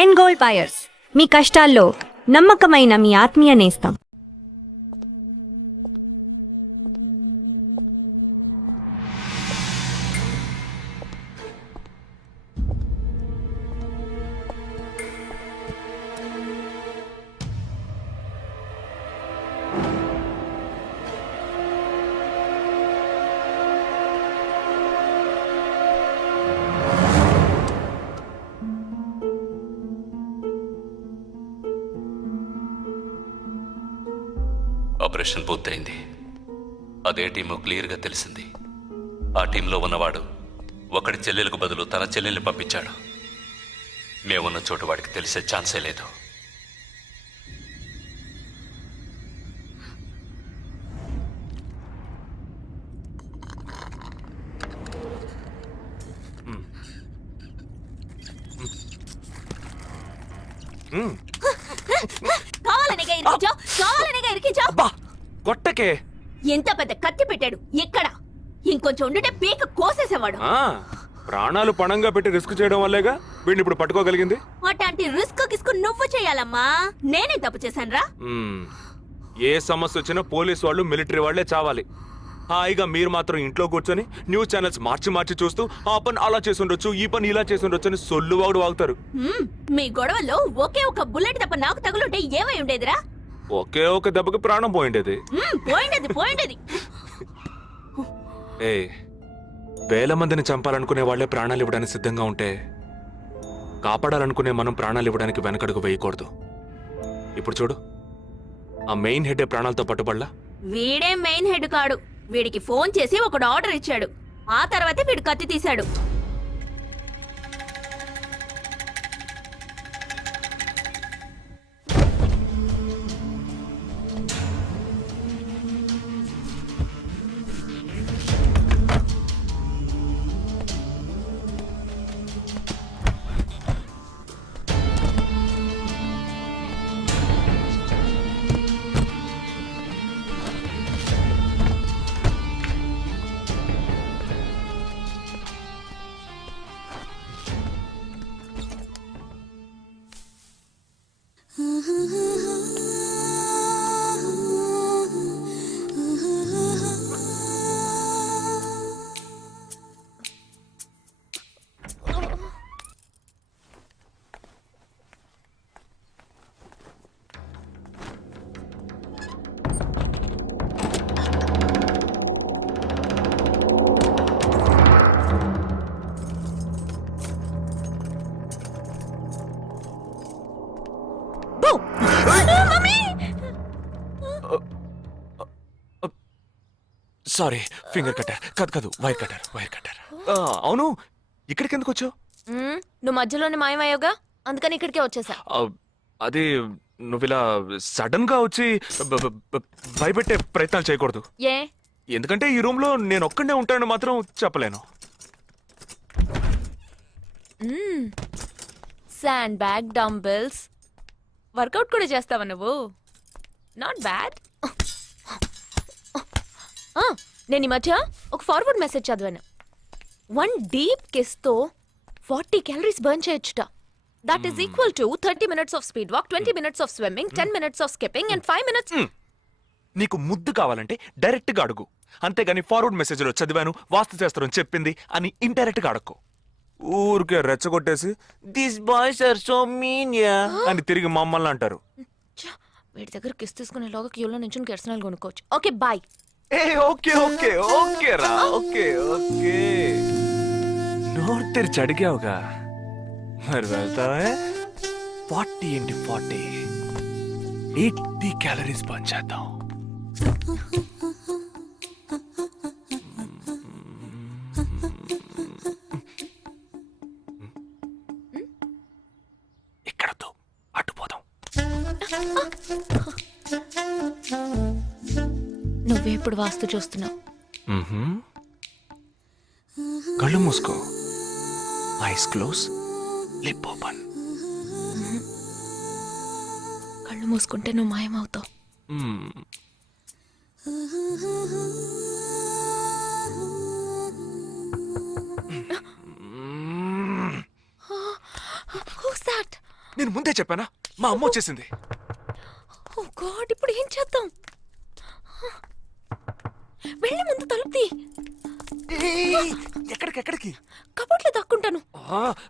End gold buyers, మీ కష్టాల్లో నమ్మకమైన మీ ఆత్మీయ నేస్తం. ఆపరేషన్ పూర్తయింది. అదే టీము క్లియర్గా తెలిసింది. ఆ టీంలో ఉన్నవాడు ఒకడి చెల్లెలకు బదులు తన చెల్లెల్ని పంపించాడు. మేమున్న చోటు వాడికి తెలిసే ఛాన్సే లేదు. కొట్టకే ఎంత పెద్ద కత్తి పెట్టాడు. ఎక్కడ ఇంకొంచెం ఉండుంటే పీక కోసేసేవాడు. ప్రాణాలు పణంగా పెట్టి రిస్క్ చేయడం వల్లేగా వీడిని ఇప్పుడు పట్టుకోగలిగింది. అట్లాంటి రిస్క్ కిస్కు నువ్వు చేయాలమ్మా. నేనే తప్పు చేశానురా. ఏ సమస్య వచ్చినా పోలీసు వాళ్ళు మిలిటరీ వాళ్లే చావాలి. హాయిగా మీరు మాత్రం ఇంట్లో కూర్చొని న్యూస్ ఛానల్స్ మార్చి మార్చి చూస్తూ ఆ పని అలా చేసుండొచ్చు, ఈ పని ఇలా చేసుండొచ్చు అని సొల్లు వాగుడు వాగుతారు. మీ గొడవలో ఒకే ఒక బుల్లెట్ తప్ప నాకు తగులుంటే ఏమై ఉండేదిరా? ఒకే ఒక దెబ్బకి ప్రాణం పోయిండేది. పోయిండేది. ఏ వేల మందిని చంపాలనుకునే వాళ్లే ప్రాణాలు ఇవ్వడానికి సిద్ధంగా ఉంటే కాపాడాలనుకునే మనం ప్రాణాలు ఇవ్వడానికి వెనకడుగు వేయకూడదు. ఇప్పుడు చూడు, ఆ మెయిన్ హెడ్ ప్రాణాలతో పట్టుబడలా. వీడే మెయిన్ హెడ్ కాడు. వీడికి ఫోన్ చేసి ఒకడు ఆర్డర్ ఇచ్చాడు. ఆ తర్వాతే వీడు కత్తి తీశాడు. సారీ, ఫింగర్ కట్టర్ కాదు, వైర్ కట్టర్. అవును, ఇక్కడికి ఎందుకు వచ్చావు? నువ్వు మధ్యలోనే మాయమయ్యోగా, అందుకని ఇక్కడికే వచ్చేసా. అది నువ్విలా సడన్ గా వచ్చి భయపెట్టే ప్రయత్నాలు చేయకూడదు. ఏ? ఎందుకంటే ఈ రూమ్ లో నేను ఒక్కడే ఉంటానని మాత్రం చెప్పలేను. శాండ్ బ్యాగ్, డంబెల్స్, వర్కౌట్ కూడా చేస్తావా నువ్వు? Not bad. నేను ఈ మధ్య ఒక ఫార్వర్డ్ మెసేజ్ చదివాను. 1 డీప్ కిస్ తో 40 క్యాలరీస్ బర్న్ చేయొచ్చుట. That is equal to 30 minutes of speed walk, 20 minutes of swimming, 10 minutes of skipping and 5 minutes. నీకు ముద్దు కావాలంటే డైరెక్ట్ గా అడుగు, అంతేగాని ఫార్వర్డ్ మెసేజ్ లో చదివాను, వాస్తు శాస్త్రం చెప్పింది అని ఇండైరెక్ట్ గా అడక్కు. ఊరికే రెచ్చగొట్టేసి this boys are so mean అని తిరిగి మమ్మల్ని అంటారు. వీడి దగ్గర కిస్ తీసుకునేలోగా క్యూలో నుంచి కెర్సనాలు కొనుక్కోవచ్చు. Okay bye. ఓకే రా, ఓకే. నోరు తెరిచి అడిగావుగా, మరి వెళ్తావే. 40 into 40 80 క్యాలరీస్ బర్న్ చేద్దాం. ఇక్కడతో అటుపోదాం. నువ్వే ఇప్పుడు వాస్తు చూస్తున్నావు. కళ్ళు మూసుకో, ఐస్ క్లోజ్, లిప్ ఓపెన్. కళ్ళు మూసుకుంటే నువ్వు మాయమవుతావు. Who's that? నేను ముందే చెప్పానా? మా అమ్మ వచ్చేసింది. ఓ గాడ్, ఇప్పుడు ఏం చేద్దాం? వెళ్ళి ముందు తలుపు తీ. ఏయ్, ఎక్కడికి? కబోర్డ్లో దాక్కుంటాను.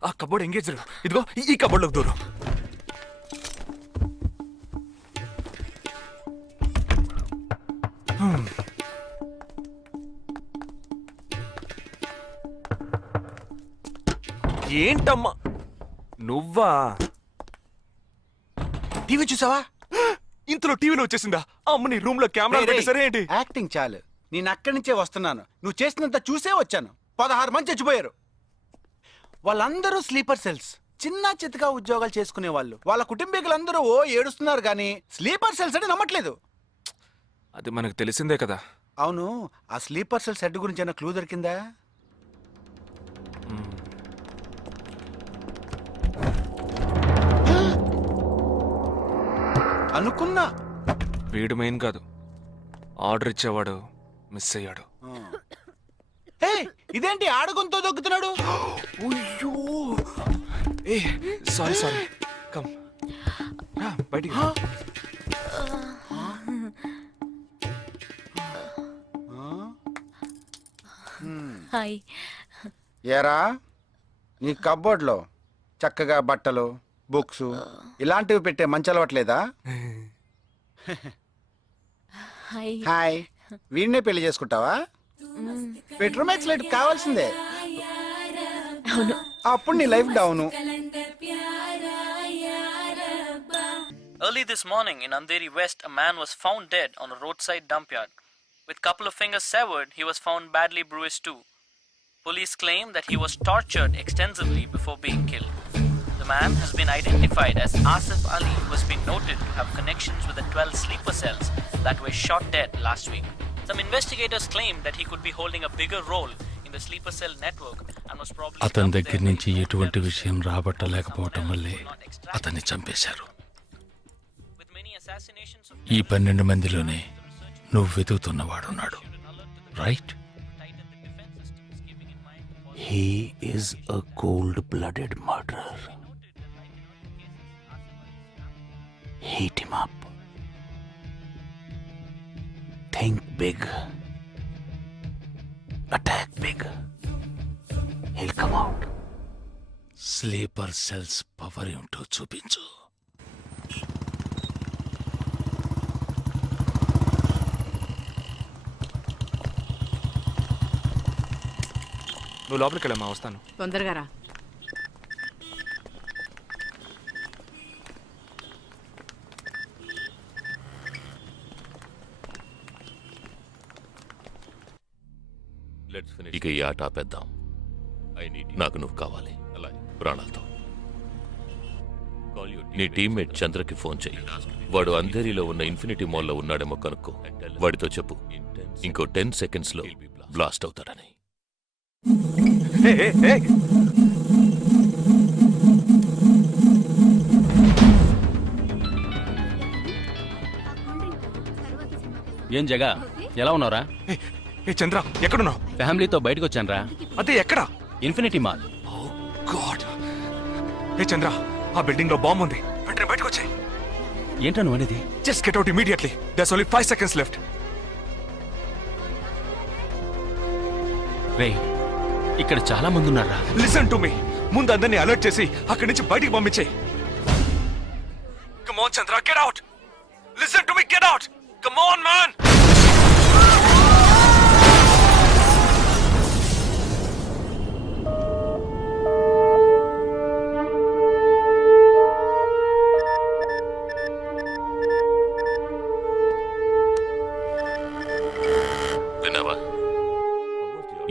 ఆ కబోర్డ్ ఎంగేజ్. ఇదిగో ఈ కబోర్డ్లోకి దూరం. ఏంటమ్మా నువ్వా? టీవీ చూసావా? ఇంతలో టీవీలో వచ్చేసిందా? అమ్మని రూమ్ లో కెమెరా పెట్టేసరే ఏంటి? యాక్టింగ్ చాలు. నేను అక్కడి నుంచే వస్తున్నాను. నువ్వు చేసినంత చూసే వచ్చాను. 16 మంది చచ్చిపోయారు. వాళ్ళందరూ స్లీపర్ సెల్స్. చిన్న చితగా ఉద్యోగాలు చేసుకునే వాళ్ళు. వాళ్ళ కుటుంబీకులందరూ ఏడుస్తున్నారు కానీ స్లీపర్ సెల్స్ అని నమ్మట్లేదు. అది మనకు తెలిసిందే కదా. అవును, ఆ స్లీపర్ సెల్స్ హెడ్ గురించి ఏమైనా క్లూ దొరికిందా? అనుకున్నా. వీడు మెయిన్ కాదు, ఆర్డర్ ఇచ్చేవాడు మిస్ అయ్యాడు. హే, ఇదేంటి ఆడగొంతో దొక్కుతున్నాడు? అయ్యో, ఏ సారీ కమ్ బయటికి రా. హాయ్. ఏరా, నీ కబ్బోర్డ్లో చక్కగా బట్టలు, బుక్స్ ఇలాంటివి పెట్టే మంచి అలవట్లేదా? హాయ్. హాయ్, వీడినే పెళ్లి చేసుకుంటావా? బెడ్రూమ్ ఎక్స్లైట్ కావాల్సిందే. అవును. అప్పుడు నీ life down. Early this morning in Andheri West, a man was found dead on a roadside dump yard. With couple of fingers severed, he was found badly bruised too. Police claim that he was tortured extensively before being killed. The man has been identified as Asif Ali, who has been noted to have connections with the 12 sleeper cells that were shot dead last week. Some investigators claim that he could be holding a bigger role in the sleeper cell network and was probably అతని దగ్గర నుంచి ఎటువంటి విషయం రాబట్టలేకపోవటం వల్లే అతన్ని చంపేశారు. with many assassinations of ఈ 12 మందిలోనే నువ్వు వెతుకుతున్నవాడున్నాడు, right? He is a cold-blooded murderer. Heat him up. Think big. Attack big. He'll come out. Sleeper cells power ఏంటో చూపించు. నువ్వు లోపలికి వెళ్ళమ్మా, వస్తాను. తొందరగా రా. ఇక ఈ ఆట ఆపేద్దాం. నాకు నువ్వు కావాలి ప్రాణాలతో. నీ టీమ్మేట్ చంద్రకి ఫోన్ చెయ్యి. వాడు అంధేరిలో ఉన్న ఇన్ఫినిటీ మాల్లో ఉన్నాడేమో కనుక్కో. వాడితో చెప్పు ఇంకో 10 seconds లో బ్లాస్ట్ అవుతాడని. ఏం జగా, ఎలా ఉన్నావురా? ఏ చంద్ర, ఎక్కడున్నావు? ఫ్యామిలీతో బయటకు వచ్చానురా. అదే ఎక్కడ? Infinity mall. గాడ్. ఏ చంద్ర, ఆ బిల్డింగ్ లో బాంబు ఉంది. వెంటనే బయటకు వచ్చాయి. ఏంట్రా నువ్వు అనేది? Just get out immediately. There's only 5 seconds left. రేయ్, ఇక్కడ చాలా మంది ఉన్నారా? Listen to me. ముందు అందరినీ అలర్ట్ చేసి అక్కడి నుంచి బయటికి పంపించే. Come on Chandra, get out. Listen to me, get out. Come on man. విన్నావా?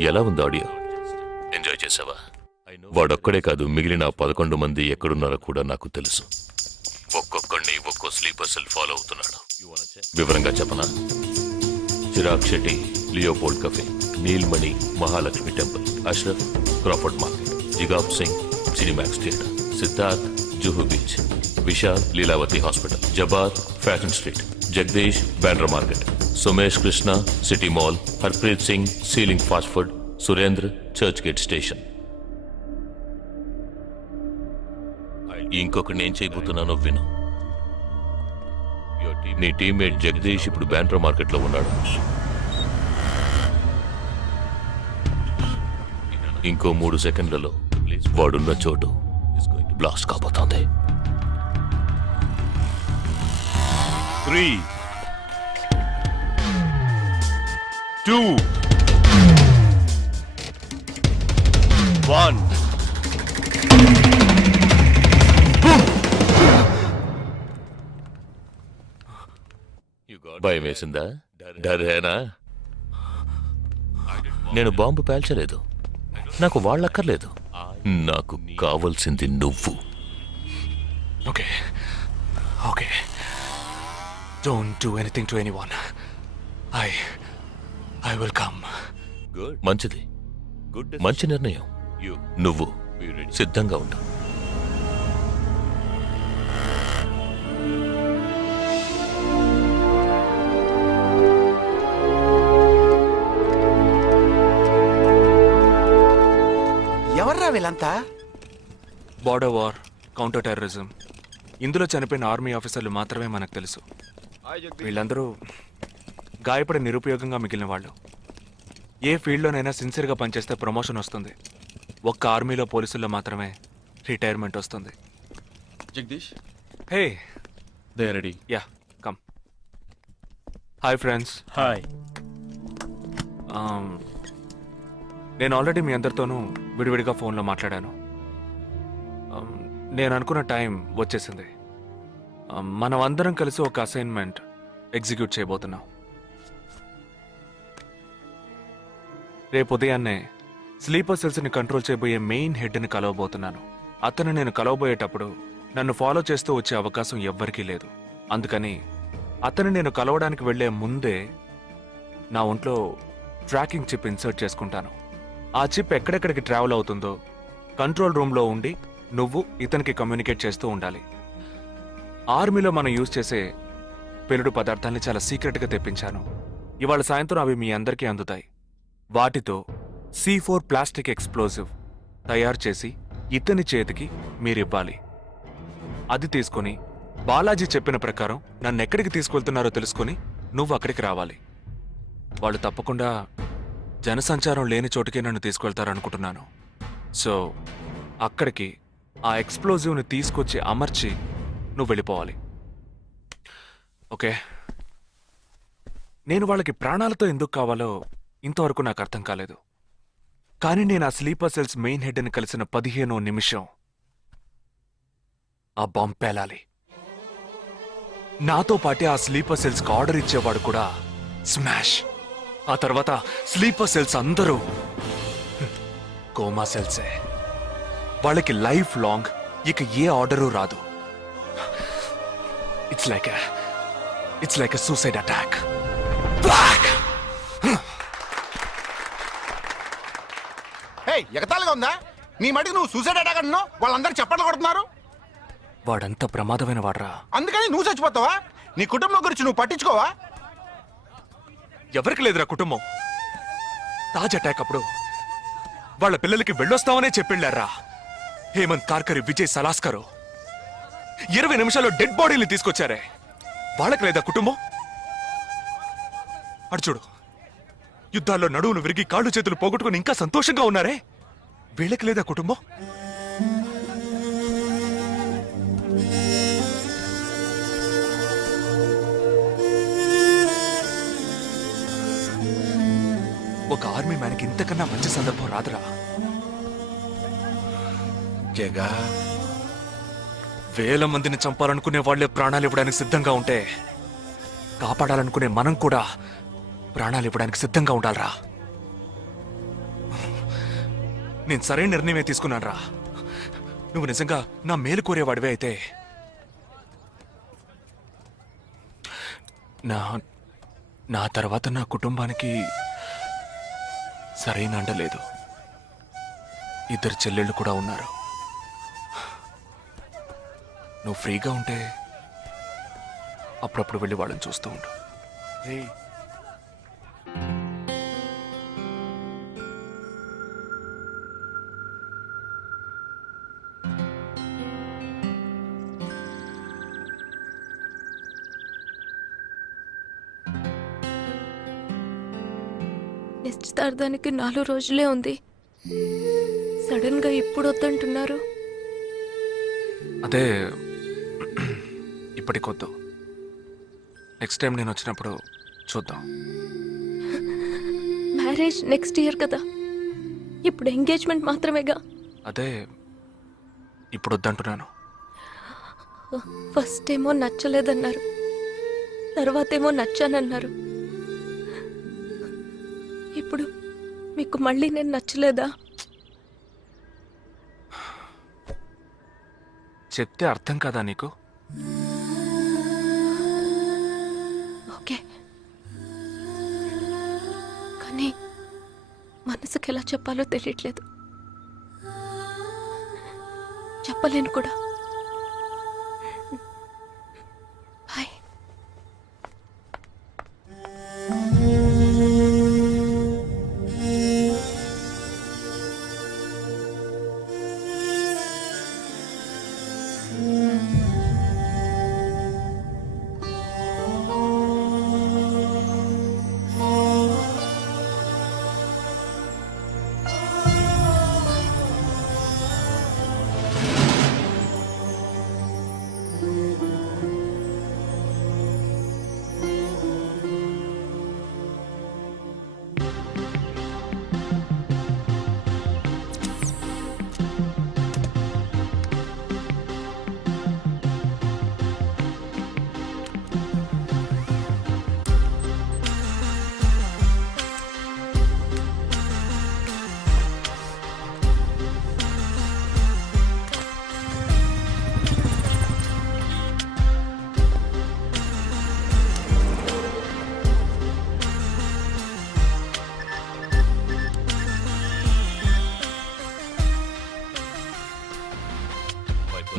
ఎలా ఉంది ఆడియో? ఎంజాయ్ చేసావా? వాడొక్కడే కాదు, మిగిలిన 11 మంది ఎక్కడున్నారో కూడా నాకు తెలుసు. ఒక్కొక్కడిని ఒక్కో స్లీపర్ సెల్ ఫాలో అవుతున్నాడు. వివరంగా చెప్పనా? Chirag Shetty, Leopold cafe, Neelmani, Mahalakshmi temple, Ashraf, Crawford market, Jigab Singh, Cinemax theatre, Siddharth, Juhu beach, Vishal, Lilavati hospital, జబాద్, Fashion Street, Jagadish, Bandra market, Sumesh Krishna, City Mall, Harpreet Singh, ceiling fast food, Surendra, Churchgate station. ఇంకొకటి ఏం చేయబోతున్నానో విను. నీ టీమ్మేట్ జగదీష్ ఇప్పుడు బ్యాండ్రా మార్కెట్లో ఉన్నాడు. ఇంకో 3 సెకండ్లలో వాడున్న చోటు బ్లాస్ట్ కాబోతోంది. 3, 2, 1. భయం వేసిందా? డరేనా? నేను బాంబు పేల్చలేదు. నాకు వాళ్ళక్కర్లేదు. నాకు కావలసింది నువ్వు. Okay okay, don't do anything to anyone. I will come. మంచిది, మంచి నిర్ణయం. నువ్వు సిద్ధంగా ఉండు. ఎవర్రా వీళ్ళంతా? బార్డర్ వార్, కౌంటర్ టెర్రరిజం, ఇందులో చనిపోయిన ఆర్మీ ఆఫీసర్లు మాత్రమే మనకు తెలుసు. వీళ్ళందరూ గాయపడి నిరుపయోగంగా మిగిలిన వాళ్ళు. ఏ ఫీల్డ్లోనైనా సిన్సియర్గా పనిచేస్తే ప్రమోషన్ వస్తుంది. ఒక్క ఆర్మీలో పోలీసుల్లో మాత్రమే రిటైర్మెంట్ వస్తుంది. Jagadish, hey, they ready. Yeah, come. Hi friends. Hi. నేను ఆల్రెడీ మీ అందరితోనూ విడివిడిగా ఫోన్లో మాట్లాడాను. నేను అనుకున్న టైం వచ్చేసింది. మనం అందరం కలిసి ఒక అసైన్మెంట్ ఎగ్జిక్యూట్ చేయబోతున్నాం. రేపు ఉదయాన్నే స్లీపర్ సెల్స్ని కంట్రోల్ చేయబోయే మెయిన్ హెడ్ని కలవబోతున్నాను. అతను నేను కలవబోయేటప్పుడు నన్ను ఫాలో చేస్తూ వచ్చే అవకాశం ఎవ్వరికీ లేదు. అందుకని అతను నేను కలవడానికి వెళ్లే ముందే నా ఒంట్లో ట్రాకింగ్ చిప్ ఇన్సర్ట్ చేసుకుంటాను. ఆ చిప్ ఎక్కడెక్కడికి ట్రావెల్ అవుతుందో కంట్రోల్ రూమ్లో ఉండి నువ్వు ఇతనికి కమ్యూనికేట్ చేస్తూ ఉండాలి. ఆర్మీలో మనం యూజ్ చేసే పెలుడు పదార్థాన్ని చాలా సీక్రెట్గా తెప్పించాను. ఇవాళ సాయంత్రం అవి మీ అందరికీ అందుతాయి. వాటితో C4 ప్లాస్టిక్ ఎక్స్ప్లోజివ్ తయారు చేసి ఇతని చేతికి మీరివ్వాలి. అది తీసుకొని బాలాజీ చెప్పిన ప్రకారం నన్ను ఎక్కడికి తీసుకెళ్తున్నారో తెలుసుకొని నువ్వు అక్కడికి రావాలి. వాళ్ళు తప్పకుండా జనసంచారం లేని చోటుకే నన్ను తీసుకెళ్తారనుకుంటున్నాను. సో అక్కడికి ఆ ఎక్స్ప్లోజివ్ని తీసుకొచ్చి అమర్చి నువ్వు వెళ్ళిపోవాలి. ఓకే? నేను వాళ్ళకి ప్రాణాలతో ఎందుకు కావాలో ఇంతవరకు నాకు అర్థం కాలేదు. కానీ నేను ఆ స్లీపర్ సెల్స్ మెయిన్ హెడ్ని కలిసిన 15వ నిమిషం ఆ బాంబ్ పేలాలి. నాతో పాటే ఆ స్లీపర్ సెల్స్కి ఆర్డర్ ఇచ్చేవాడు కూడా స్మాష్. ఆ తర్వాత స్లీపర్ సెల్స్ అందరూ కోమా సెల్సే. వాళ్ళకి లైఫ్ లాంగ్ ఇక ఏ ఆర్డరు రాదు. It's like a suicide attack. ఎగతాళిగా ఉందా? నీ మటుకు నువ్వు సూసైడ్ అటాక్ అంటున్నావు, వాళ్ళందరూ చప్పట్లు కొడుతున్నారు. వాడంత ప్రమాదమైన వాడ్రా. అందుకని నువ్వు చచ్చిపోతావా? నీ కుటుంబం గురించి నువ్వు పట్టించుకోవా? ఎవరికి లేదురా కుటుంబం. తాజ్ అటాక్ అప్పుడు వాళ్ళ పిల్లలకి వెళ్ళొస్తామనే చెప్పెళ్ళారా. హేమంత్ కార్కరి, విజయ్ సలాస్కరు 20 నిమిషాల్లో డెడ్ బాడీని తీసుకొచ్చారే. వాళ్ళకి లేదా కుటుంబం? అడు చూడు, యుద్ధాల్లో నడువులు విరిగి కాళ్ళు చేతులు పోగొట్టుకుని ఇంకా సంతోషంగా ఉన్నారే. వీళ్ళకి లేదా కుటుంబం? ఒక ఆర్మీ మ్యాన్కి ఇంతకన్నా మంచి సందర్భం రాదురా. జగా, వేల మందిని చంపాలనుకునే వాళ్లే ప్రాణాలు ఇవ్వడానికి సిద్ధంగా ఉంటే కాపాడాలనుకునే మనం కూడా ప్రాణాలు ఇవ్వడానికి సిద్ధంగా ఉండాలరా. నేను సరైన నిర్ణయమే తీసుకున్నానురా. నువ్వు నిజంగా నా మేలు కోరేవాడివే అయితే నా తర్వాత నా కుటుంబానికి సరైన అండ లేదు. 2 చెల్లెళ్ళు కూడా ఉన్నారు. నువ్వు ఫ్రీగా ఉంటే అప్పుడప్పుడు వెళ్ళి వాళ్ళని చూస్తూ ఉండు. నిశ్చితార్థానికి 4 రోజులే ఉంది. సడన్ గా ఇప్పుడు వద్దంటున్నారు. అదే ఇప్పటికొద్దు, నెక్స్ట్ టైం నేను వచ్చినప్పుడు చూద్దాం. మ్యారేజ్ నెక్స్ట్ ఇయర్ కదా, ఇప్పుడు ఎంగేజ్మెంట్ మాత్రమేగా. అదే ఇప్పుడు వద్దంటున్నాను. ఫస్ట్ ఏమో నచ్చలేదన్నారు, తర్వాతేమో నచ్చానన్నారు. ఇప్పుడు మీకు మళ్ళీ నేను నచ్చలేదా? చెప్తే అర్థం కదా నీకు? ఓకే, కానీ మనసుకి ఎలా చెప్పాలో తెలియట్లేదు. చెప్పలేను కూడా. బాయ్.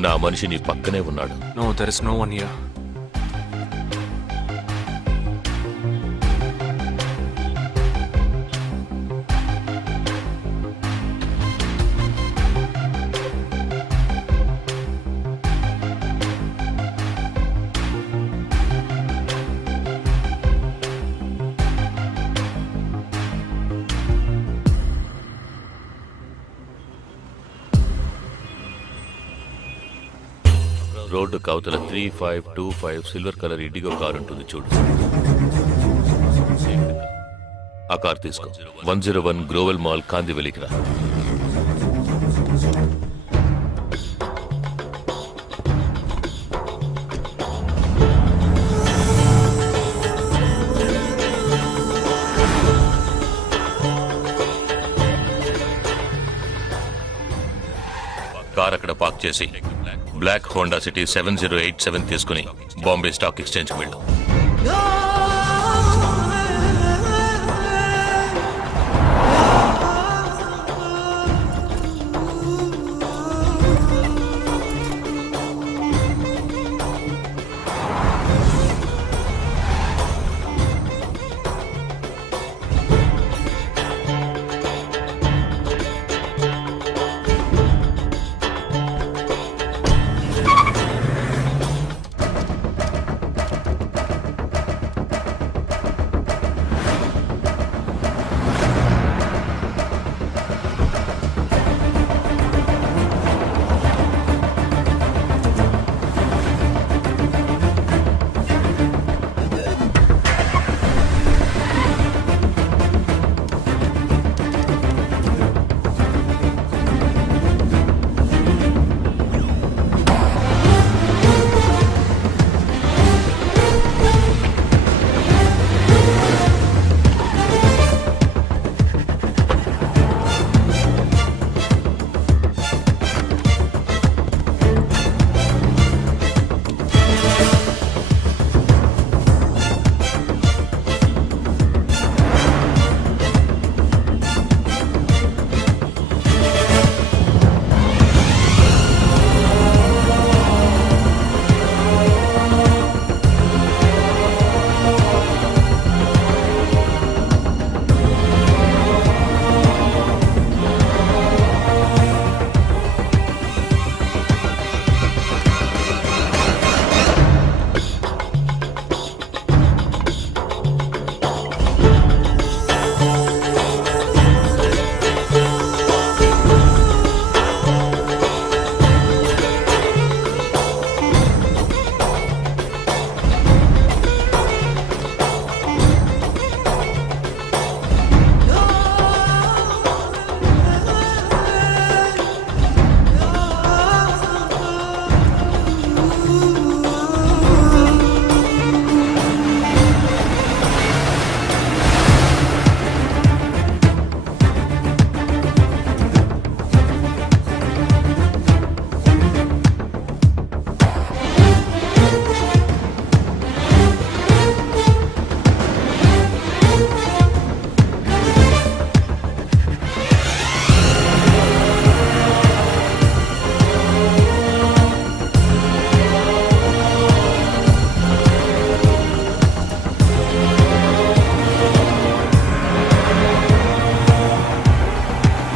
నా మనిషి నీ పక్కనే ఉన్నాడు. No, there is no one here. Road కవతల 3525 సిల్వర్ కలర్ ఇండిగో కార్ ఉంటుంది చూడు. ఆ కార్ తీసుకో. 101 గ్లోవల్ మాల్ కాందివెలికి రా. కార్ అక్కడ పార్క్ చేసి బ్లాక్ హోండా సిటీ 7087 తీసుకుని బాంబే స్టాక్ ఎక్స్చేంజ్కి వెళ్ళు.